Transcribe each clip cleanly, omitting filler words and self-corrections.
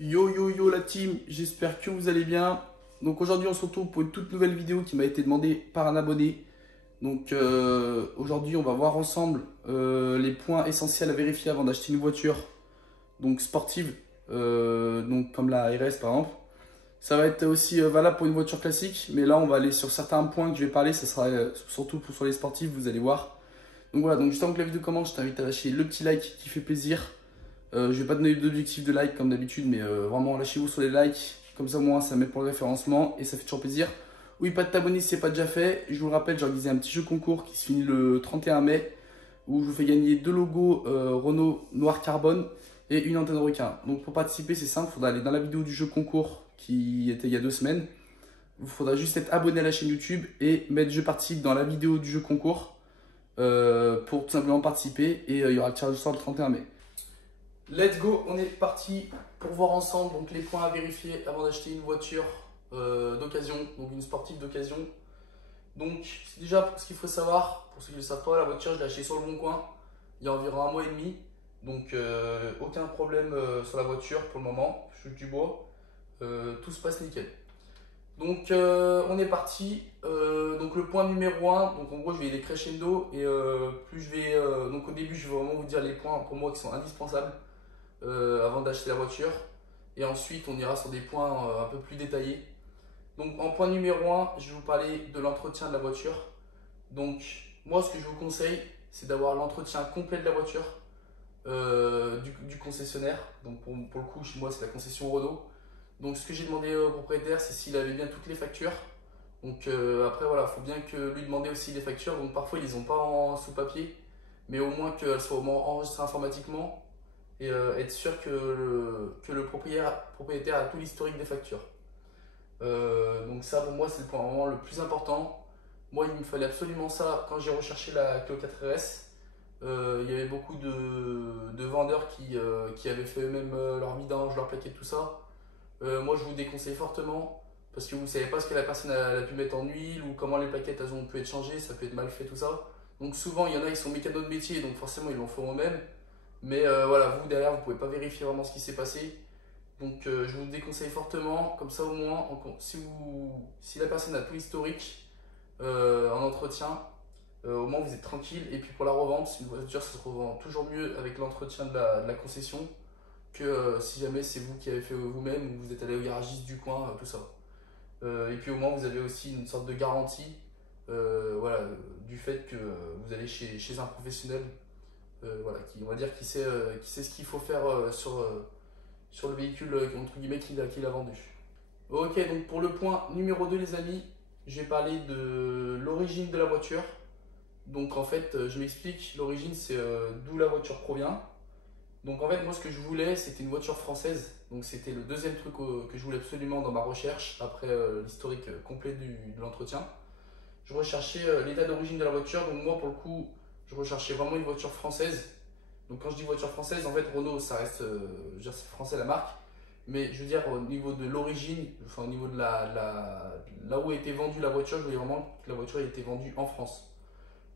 Yo yo yo la team, j'espère que vous allez bien. Donc aujourd'hui on se retrouve pour une toute nouvelle vidéo qui m'a été demandée par un abonné. Donc aujourd'hui on va voir ensemble les points essentiels à vérifier avant d'acheter une voiture donc sportive, donc comme la RS par exemple. Ça va être aussi valable pour une voiture classique, mais là on va aller sur certains points que je vais parler, ça sera surtout sur les sportifs, vous allez voir. Donc voilà, donc juste avant que la vidéo commence, je t'invite à lâcher le petit like qui fait plaisir. Je vais pas donner d'objectif de like comme d'habitude, mais vraiment lâchez-vous sur les likes, comme ça moi ça m'aide pour le référencement et ça fait toujours plaisir. Oui, pas de t'abonner si c'est pas déjà fait. Je vous le rappelle, j'ai organisé un petit jeu concours qui se finit le 31 mai où je vous fais gagner deux logos Renault Noir Carbone et une antenne requin. Donc pour participer, c'est simple, il faudra aller dans la vidéo du jeu concours qui était il y a 2 semaines. Il faudra juste être abonné à la chaîne YouTube et mettre je participe dans la vidéo du jeu concours pour tout simplement participer et il y aura le tirage au sort le 31 mai. Let's go, on est parti pour voir ensemble donc, les points à vérifier avant d'acheter une voiture d'occasion, donc une sportive d'occasion. Donc déjà ce qu'il faut savoir, pour ceux qui ne le savent pas, la voiture je l'ai achetée sur le bon coin il y a environ 1 mois et demi. Donc aucun problème sur la voiture pour le moment, je touche du bois, tout se passe nickel. Donc on est parti, donc le point numéro 1, donc en gros je vais aller crescendo et plus je vais, donc au début je vais vraiment vous dire les points pour moi qui sont indispensables avant d'acheter la voiture. Et ensuite, on ira sur des points un peu plus détaillés. Donc, en point numéro 1, je vais vous parler de l'entretien de la voiture. Donc, moi, ce que je vous conseille, c'est d'avoir l'entretien complet de la voiture du concessionnaire. Donc, pour le coup, chez moi, c'est la concession Renault. Donc, ce que j'ai demandé au propriétaire, c'est s'il avait bien toutes les factures. Donc, après, voilà, il faut bien que lui demander aussi les factures. Donc, parfois, ils les ont pas sous papier, mais au moins qu'elles soient au moins enregistrées informatiquement et être sûr que le propriétaire a tout l'historique des factures. Donc ça pour moi c'est le point vraiment le plus important. Moi il me fallait absolument ça quand j'ai recherché la Clio 4RS. Il y avait beaucoup de vendeurs qui avaient fait eux-mêmes leur vidange, leur plaquette, tout ça. Moi je vous déconseille fortement parce que vous ne savez pas ce que la personne a pu mettre en huile ou comment les plaquettes elles ont pu être changées, ça peut être mal fait tout ça. Donc souvent il y en a qui sont mécanos de métier donc forcément ils l'en font eux-mêmes. Mais voilà, vous derrière, vous pouvez pas vérifier vraiment ce qui s'est passé. Donc je vous le déconseille fortement. Comme ça au moins, si la personne a tout l'historique en entretien, au moins vous êtes tranquille. Et puis pour la revente, une voiture, ça se revend toujours mieux avec l'entretien de la concession que si jamais c'est vous qui avez fait vous-même ou vous êtes allé au garagiste du coin, tout ça. Et puis au moins vous avez aussi une sorte de garantie voilà, du fait que vous allez chez un professionnel voilà, on va dire qui sait ce qu'il faut faire sur le véhicule entre guillemets qu'il a vendu. Ok, donc pour le point numéro 2 les amis, je vais parler de l'origine de la voiture. Donc en fait, je m'explique, l'origine c'est d'où la voiture provient. Donc en fait, moi ce que je voulais, c'était une voiture française. Donc c'était le deuxième truc que je voulais absolument dans ma recherche, après l'historique complet de l'entretien. Je recherchais l'état d'origine de la voiture, donc moi pour le coup, je recherchais vraiment une voiture française. Donc quand je dis voiture française, en fait Renault, ça reste, je veux dire, c'est français la marque, mais je veux dire au niveau de l'origine, enfin au niveau de là où a été vendue la voiture, je voulais vraiment que la voiture ait été vendue en France.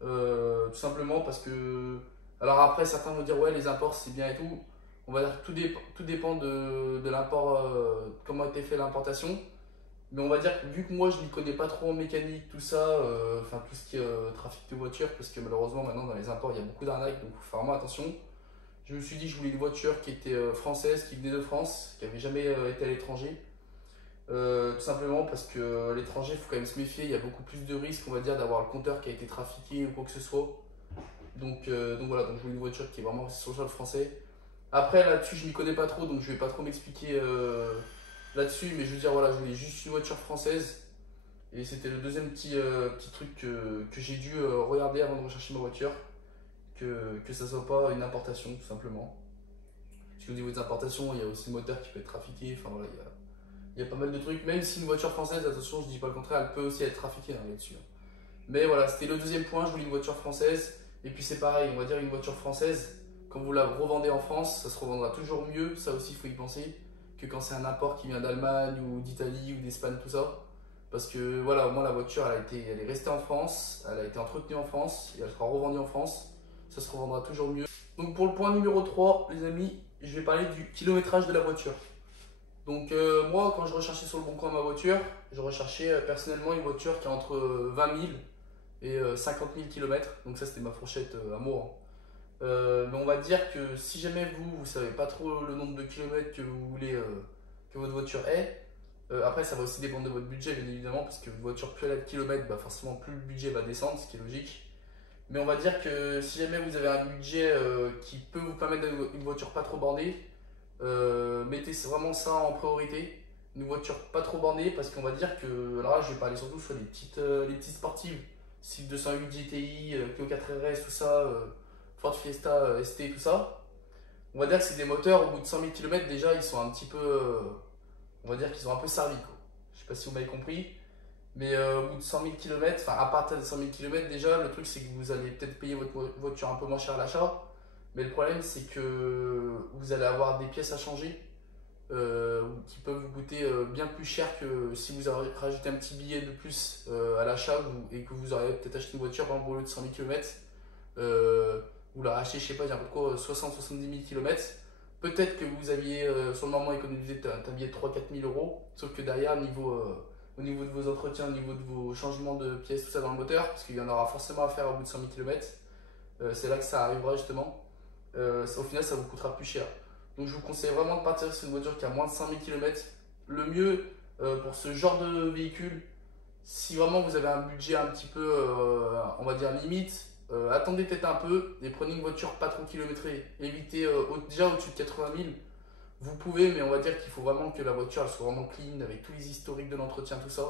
Tout simplement parce que, alors après certains vont dire ouais les imports c'est bien et tout, on va dire que tout dépend de l'import, comment a été fait l'importation. Mais on va dire que vu que moi je n'y connais pas trop en mécanique, tout ça, enfin tout ce qui est trafic de voitures, parce que malheureusement maintenant dans les imports il y a beaucoup d'arnaques, donc il faut faire vraiment attention. Je me suis dit que je voulais une voiture qui était française, qui venait de France, qui n'avait jamais été à l'étranger. Tout simplement parce que à l'étranger il faut quand même se méfier, il y a beaucoup plus de risques on va dire d'avoir le compteur qui a été trafiqué ou quoi que ce soit. Donc voilà, donc je voulais une voiture qui est vraiment sur le sol français. Après là-dessus je n'y connais pas trop donc je vais pas trop m'expliquer là-dessus, mais je veux dire voilà, je voulais juste une voiture française. Et c'était le deuxième petit truc que j'ai dû regarder avant de rechercher ma voiture, que ça soit pas une importation tout simplement. Parce qu'au niveau des importations, il y a aussi le moteur qui peut être trafiqué, enfin voilà, il y a pas mal de trucs. Même si une voiture française, attention, je dis pas le contraire, elle peut aussi être trafiquée hein, là-dessus. Mais voilà, c'était le deuxième point, je voulais une voiture française. Et puis c'est pareil, on va dire une voiture française, quand vous la revendez en France, ça se revendra toujours mieux, ça aussi il faut y penser, que quand c'est un import qui vient d'Allemagne ou d'Italie ou d'Espagne, tout ça. Parce que voilà, au moins la voiture, elle est restée en France, elle a été entretenue en France et elle sera revendue en France. Ça se revendra toujours mieux. Donc pour le point numéro 3, les amis, je vais parler du kilométrage de la voiture. Donc moi, quand je recherchais sur le bon coin ma voiture, je recherchais personnellement une voiture qui a entre 20 000 et 50 000 km. Donc ça, c'était ma fourchette à moi, hein. Mais on va dire que si jamais vous savez pas trop le nombre de kilomètres que vous voulez que votre voiture ait, après ça va aussi dépendre de votre budget bien évidemment, parce que une voiture plus elle a de kilomètres, bah forcément plus le budget va descendre, ce qui est logique. Mais on va dire que si jamais vous avez un budget qui peut vous permettre d'avoir une voiture pas trop bornée, mettez vraiment ça en priorité. Une voiture pas trop bornée, parce qu'on va dire que, alors là je vais parler surtout sur les petites sportives, style 208 GTI, Clio 4 RS, tout ça, Ford Fiesta ST, tout ça. On va dire que c'est des moteurs, au bout de 100 000 km déjà, ils sont un petit peu, on va dire qu'ils ont un peu servi, quoi. Je sais pas si vous m'avez compris. Mais au bout de 100 000 km, enfin à partir de 100 000 km déjà, le truc c'est que vous allez peut-être payer votre voiture un peu moins cher à l'achat. Mais le problème c'est que vous allez avoir des pièces à changer qui peuvent vous coûter bien plus cher que si vous avez rajouté un petit billet de plus à l'achat et que vous auriez peut-être acheté une voiture par exemple, au lieu de 100 000 km. Vous la rachetez, je sais pas, il y a quoi, 60-70 000 km. Peut-être que vous aviez sur le moment économisé un billet de 3-4 000 euros, sauf que derrière, au niveau de vos entretiens, au niveau de vos changements de pièces, tout ça dans le moteur, parce qu'il y en aura forcément à faire au bout de 100 000 km, c'est là que ça arrivera justement. Au final, ça vous coûtera plus cher. Donc, je vous conseille vraiment de partir sur une voiture qui a moins de 5 000 km. Le mieux pour ce genre de véhicule, si vraiment vous avez un budget un petit peu, on va dire limite, attendez peut-être un peu et prenez une voiture pas trop kilométrée. Évitez déjà au-dessus de 80 000. Vous pouvez, mais on va dire qu'il faut vraiment que la voiture elle soit vraiment clean avec tous les historiques de l'entretien, tout ça.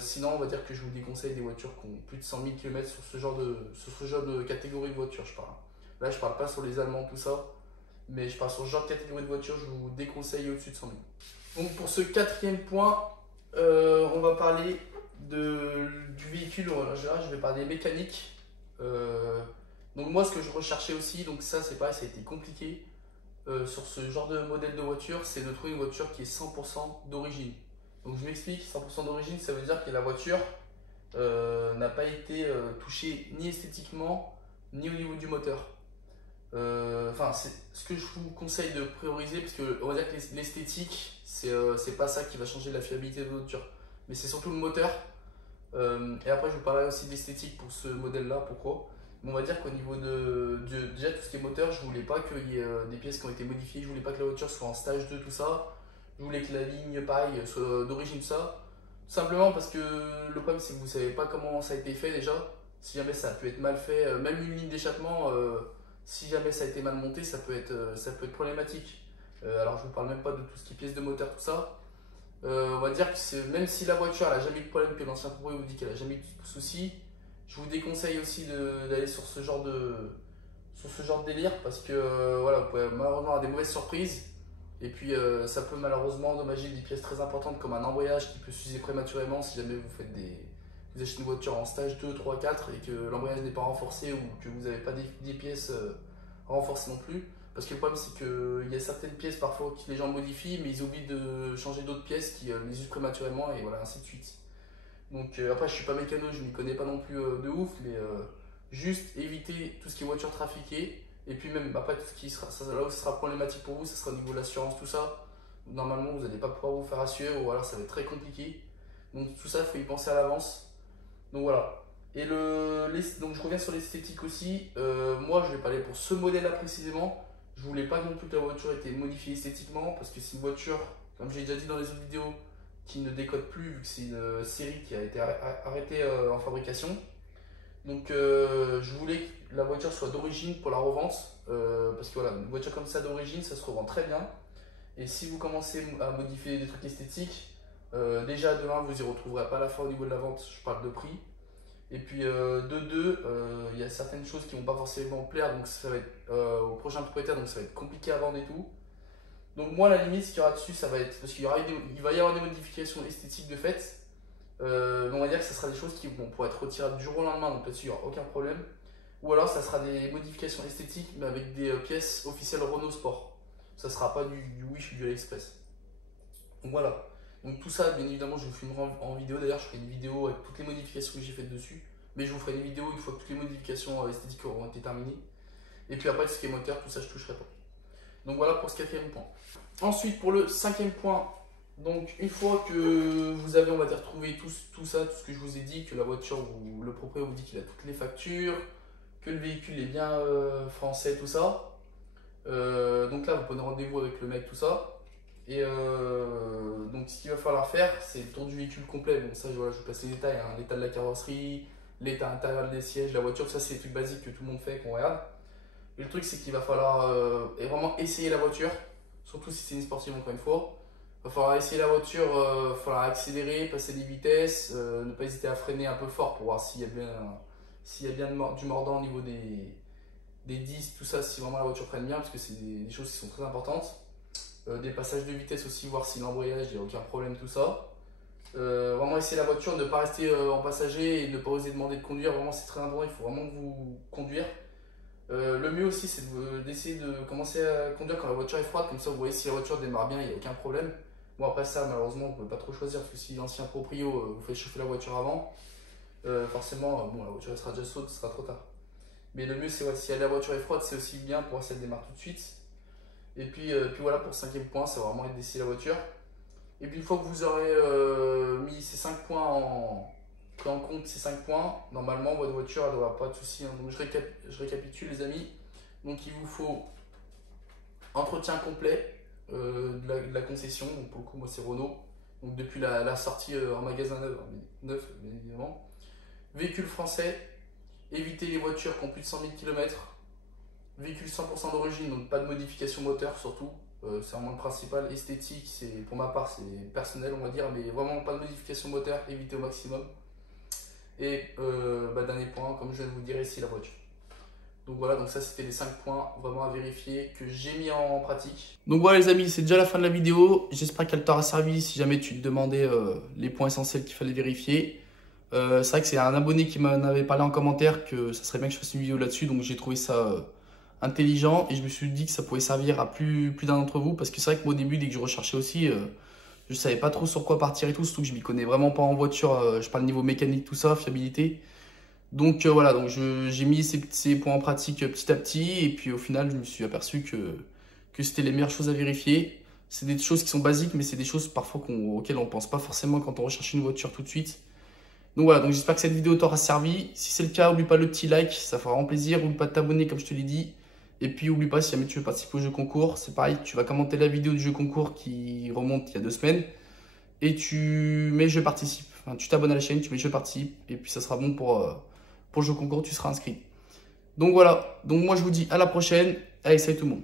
Sinon, on va dire que je vous déconseille des voitures qui ont plus de 100 000 km sur ce genre de catégorie de voiture, je parle. Là, je parle pas sur les Allemands, tout ça, mais je parle sur ce genre de catégorie de voiture, je vous déconseille au-dessus de 100 000. Donc, pour ce quatrième point, on va parler du véhicule. En général, je vais parler mécanique. Donc, moi, ce que je recherchais aussi, donc ça, c'est pareil, ça a été compliqué. Sur ce genre de modèle de voiture, c'est de trouver une voiture qui est 100% d'origine. Donc je m'explique, 100% d'origine, ça veut dire que la voiture n'a pas été touchée ni esthétiquement, ni au niveau du moteur. Enfin, c'est ce que je vous conseille de prioriser, parce que on va dire que l'esthétique, c'est pas ça qui va changer la fiabilité de votre voiture, mais c'est surtout le moteur. Et après, je vous parlerai aussi d'esthétique pour ce modèle-là, pourquoi. Mais on va dire qu'au niveau déjà tout ce qui est moteur, je voulais pas qu'il y ait des pièces qui ont été modifiées, je voulais pas que la voiture soit en stage 2, tout ça. Je voulais que la ligne, pareil, soit d'origine, ça. Tout simplement parce que le problème, c'est que vous savez pas comment ça a été fait déjà. Si jamais ça a pu être mal fait, même une ligne d'échappement, si jamais ça a été mal monté, ça peut être problématique. Alors, je vous parle même pas de tout ce qui est pièces de moteur, tout ça. On va dire que même si la voiture n'a jamais eu de problème, que l'ancien propriétaire vous dit qu'elle n'a jamais eu de soucis, je vous déconseille aussi d'aller sur ce genre de délire, parce que voilà, vous pouvez malheureusement avoir des mauvaises surprises et puis ça peut malheureusement endommager des pièces très importantes comme un embrayage qui peut s'user prématurément si jamais vous achetez une voiture en stage 2, 3, 4 et que l'embrayage n'est pas renforcé ou que vous n'avez pas des pièces renforcées non plus. Parce que le problème, c'est qu'il y a certaines pièces parfois que les gens modifient, mais ils oublient de changer d'autres pièces qui les usent prématurément et voilà, ainsi de suite. Donc après, je suis pas mécano, je n'y connais pas non plus de ouf, mais juste éviter tout ce qui est voiture trafiquée. Et puis même après, tout ce qui sera, là où ce sera problématique pour vous, ce sera au niveau de l'assurance, tout ça. Normalement, vous n'allez pas pouvoir vous faire assurer ou alors ça va être très compliqué. Donc tout ça, il faut y penser à l'avance. Donc voilà. Et donc je reviens sur l'esthétique aussi. Moi, je vais parler pour ce modèle-là précisément. Je voulais pas non plus que la voiture ait été modifiée esthétiquement parce que c'est une voiture, comme j'ai déjà dit dans les autres vidéos, qui ne décode plus vu que c'est une série qui a été arrêtée en fabrication. Donc je voulais que la voiture soit d'origine pour la revente parce que voilà, une voiture comme ça d'origine, ça se revend très bien. Et si vous commencez à modifier des trucs esthétiques, déjà de 1, vous y retrouverez pas à la fin au niveau de la vente, je parle de prix. Et puis de 2, il y a certaines choses qui vont pas forcément plaire, donc ça va être au prochain propriétaire, donc ça va être compliqué à vendre et tout. Donc moi, la limite, ce qu'il y aura dessus, ça va être, parce qu'il va y avoir des modifications esthétiques de fait, mais on va dire que ce sera des choses qui vont pouvoir être retirées du jour au lendemain, donc là-dessus, il n'y aura aucun problème. Ou alors, ça sera des modifications esthétiques, mais avec des pièces officielles Renault Sport. Ça sera pas du Wish ou du AliExpress. Donc voilà. Donc tout ça, bien évidemment, je vous filmerai en vidéo. D'ailleurs, je ferai une vidéo avec toutes les modifications que j'ai faites dessus. Mais je vous ferai une vidéo une fois que toutes les modifications esthétiques auront été terminées. Et puis après, tout ce qui est moteur, tout ça, je toucherai pas. Donc voilà pour ce 4e point. Ensuite, pour le 5e point, donc une fois que vous avez, on va dire, trouvé tout ça, tout ce que je vous ai dit, que la voiture, le propriétaire vous dit qu'il a toutes les factures, que le véhicule est bien français, tout ça. Donc là, vous prenez rendez-vous avec le mec, tout ça. Et donc ce qu'il va falloir faire, c'est le tour du véhicule complet. Bon, ça, voilà, je vous passe les détails, hein. L'état de la carrosserie, l'état intérieur des sièges, la voiture, ça c'est des trucs basiques que tout le monde fait, qu'on regarde. Mais le truc, c'est qu'il va falloir vraiment essayer la voiture, surtout si c'est une sportive, encore une fois. Il va falloir essayer la voiture, il va falloir accélérer, passer des vitesses, ne pas hésiter à freiner un peu fort pour voir s'il y a bien du mordant au niveau des disques, tout ça, si vraiment la voiture freine bien, parce que c'est des choses qui sont très importantes. Des passages de vitesse aussi, voir si l'embrayage, il n'y a aucun problème, tout ça. Vraiment essayer la voiture, ne pas rester en passager et ne pas oser demander de conduire, vraiment c'est très important, il faut vraiment que vous conduire. Le mieux aussi, c'est d'essayer de commencer à conduire quand la voiture est froide, comme ça vous voyez si la voiture démarre bien, il n'y a aucun problème. Bon, après ça, malheureusement, on ne peut pas trop choisir, parce que si l'ancien proprio vous fait chauffer la voiture avant, forcément, bon, la voiture elle sera déjà chaude, ce sera trop tard. Mais le mieux, c'est si la voiture est froide, c'est aussi bien pour voir si elle démarre tout de suite. Et puis voilà, pour le 5e point, c'est vraiment d'essayer la voiture. Et puis une fois que vous aurez mis ces 5 points pris en compte, ces 5 points, normalement votre voiture elle n'aura pas de soucis. Donc je récapitule les amis. Donc il vous faut entretien complet de la concession. Donc pour le coup moi c'est Renault. Donc depuis la sortie en magasin neuf bien évidemment. Véhicule français, évitez les voitures qui ont plus de 100 000 km. Véhicule 100% d'origine, donc pas de modification moteur surtout. C'est vraiment le principal. Esthétique, pour ma part, c'est personnel, on va dire, mais vraiment pas de modification moteur, évitez au maximum. Et dernier point, comme je viens de vous dire ici, la voiture. Donc voilà, donc ça c'était les 5 points vraiment à vérifier que j'ai mis en pratique. Donc voilà les amis, c'est déjà la fin de la vidéo. J'espère qu'elle t'aura servi si jamais tu te demandais les points essentiels qu'il fallait vérifier. C'est vrai que c'est un abonné qui m'en avait parlé en commentaire que ça serait bien que je fasse une vidéo là-dessus, donc j'ai trouvé ça intelligent et je me suis dit que ça pouvait servir à plus d'un d'entre vous, parce que c'est vrai que moi au début, dès que je recherchais aussi, je savais pas trop sur quoi partir et tout, surtout que je m'y connais vraiment pas en voiture, je parle niveau mécanique, tout ça, fiabilité. Donc voilà, donc j'ai mis ces points en pratique petit à petit, et puis au final je me suis aperçu que c'était les meilleures choses à vérifier. C'est des choses qui sont basiques, mais c'est des choses parfois auxquelles on ne pense pas forcément quand on recherche une voiture tout de suite. Donc voilà, donc j'espère que cette vidéo t'aura servi. Si c'est le cas, n'oublie pas le petit like, ça fera vraiment plaisir. N'oublie pas de t'abonner comme je te l'ai dit. Et puis n'oublie pas, si jamais tu veux participer au jeu concours, c'est pareil, tu vas commenter la vidéo du jeu concours qui remonte il y a 2 semaines. Et tu mets je participe. Enfin, tu t'abonnes à la chaîne, tu mets je participe. Et puis ça sera bon pour le jeu concours, tu seras inscrit. Donc voilà, donc moi je vous dis à la prochaine. Allez, salut tout le monde.